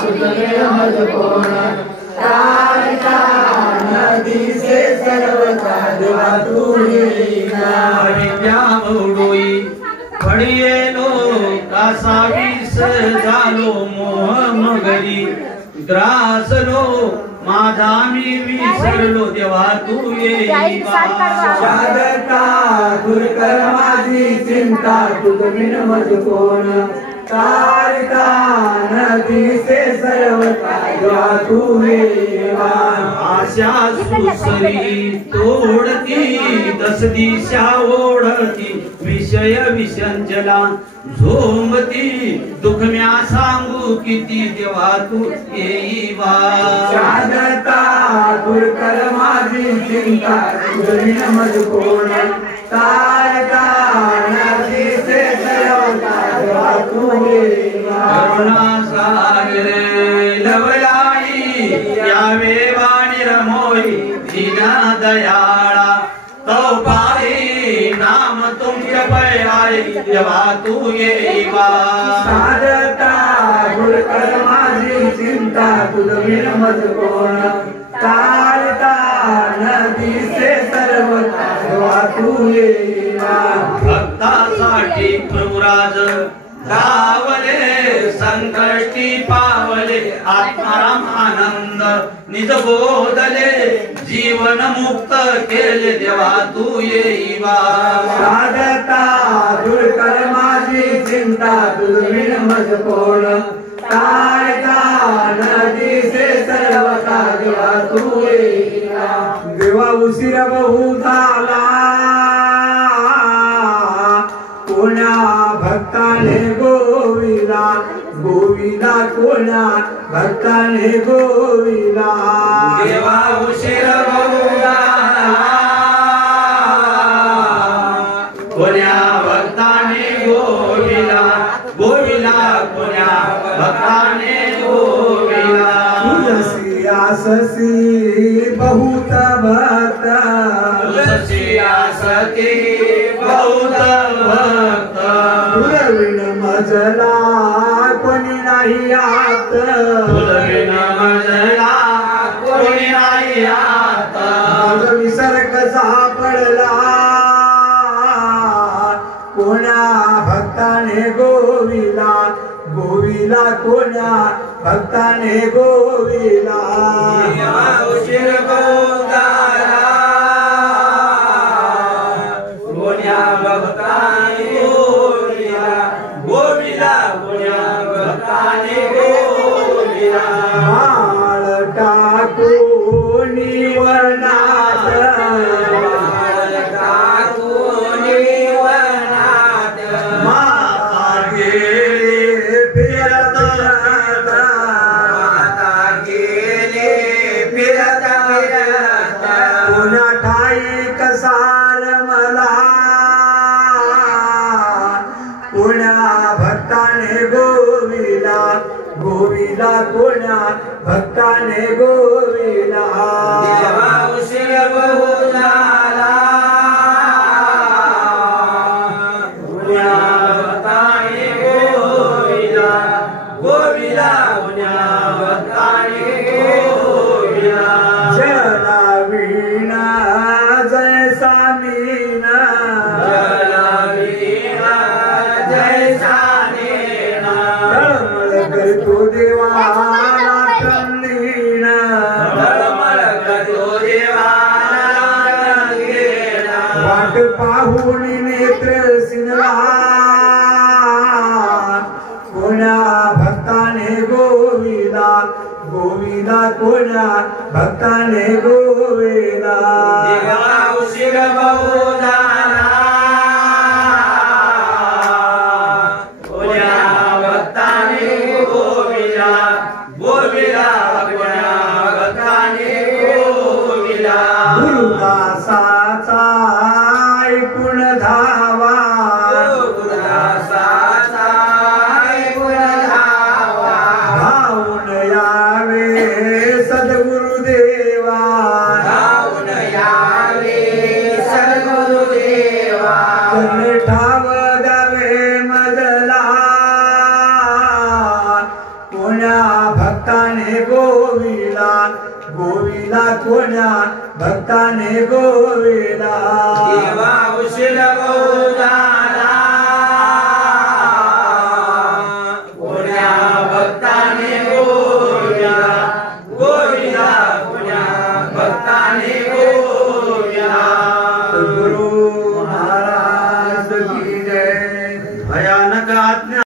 तुझमें मज कोण तारका नदी से सर्वता देवा तू विद्या उडोई पडियेलो कासा विस झालो मोह मगरी ग्रासलो माझा मी विसरलो देवा तू येई शारदा दूर कर माझी चिंता तुझमें मज कोण तारका नदी से सर्वता देवा तू आशा सुसरी तोडती दस दिशा ओढती विषय विसंजला झोंबती दुःख म्या सांगू किती देवा तू येईवा शारदा दूर कर माझी चिंता तुझमें मज कोण तारका नदी से सर्वता देवा तू करुणा सागर लवलाई यावे वाणी रमोई दीना दयाळा तो पारी नाम तुमचे पयाई देवा तू येईवा शारदा दूर कर माझी चिंता तुझमें मज कोण तारका नदी से सर्वता देवा तू येईवा भक्तासाठी प्रभुराज धावले संकष्टी पावले आत्माराम आनंद निज बोधले जीवन मुक्त केले देवा तू येईवा शारदा दूर कर माझी चिंता तुझमें मज कोण तारका नदी से सर्वता देवा तू येईवा देवा उशीर बहु झाला कोण्या भक्ताने गोविला गोविला कोण्या भक्ताने गोविला देवा उशीर बहु झाला कोण्या भक्ताने गोविला गोविला कोण्या भक्ताने गोविला तुलसी आससी बहुत भक्त तुलसी आसती बहुत भक्त तुलविन मजला कोणी नाही आत तुलविन मजला कोणी नाही आत माझ विसर्ग सापडला कोण्या भक्ताने गोविला गोविला कोण्या भक्ताने गोविला उशीर गोविला कोण्या भक्ताने गोविला गोविला कोण्या भक्ताने गोविला माळ टाकून निवनात माळ टाकून निवनात मागे फिरत माता गेले फिरत फिरत कोण्या ठाई कसार मला कोण्या भक्ताने गोविला गोविला कोण्या भक्ताने गोविला देवा उशीर बहु झाला कोण्या भक्ताने गोविला गोविला कोण्या भक्ताने गोविला जला वीणा जय सामीना जला वीणा जय सामीना तळमळ करतो देवाला तन्नीना तळमळ करतो देवाला तन्नीना वाट पाहून नेत्र सिनला कोण्या भक्ताने गोविला गोविला कोण्या भक्ताने गोविला देवा उशीर बहु झाला कोण्या भक्ताने गोविला गोविला कोण्या भक्ताने गोविला गुरुदासाचा ऐकून धावा गुरुदासाचा ऐकून धावा धावून यावे सद्गुरुदेवा धावून यावे सद्गुरुदेवा कर्ण ठाव द्यावे मजला कोण्या भक्ताने गोविला गोविला कोण्या भक्ताने गोविला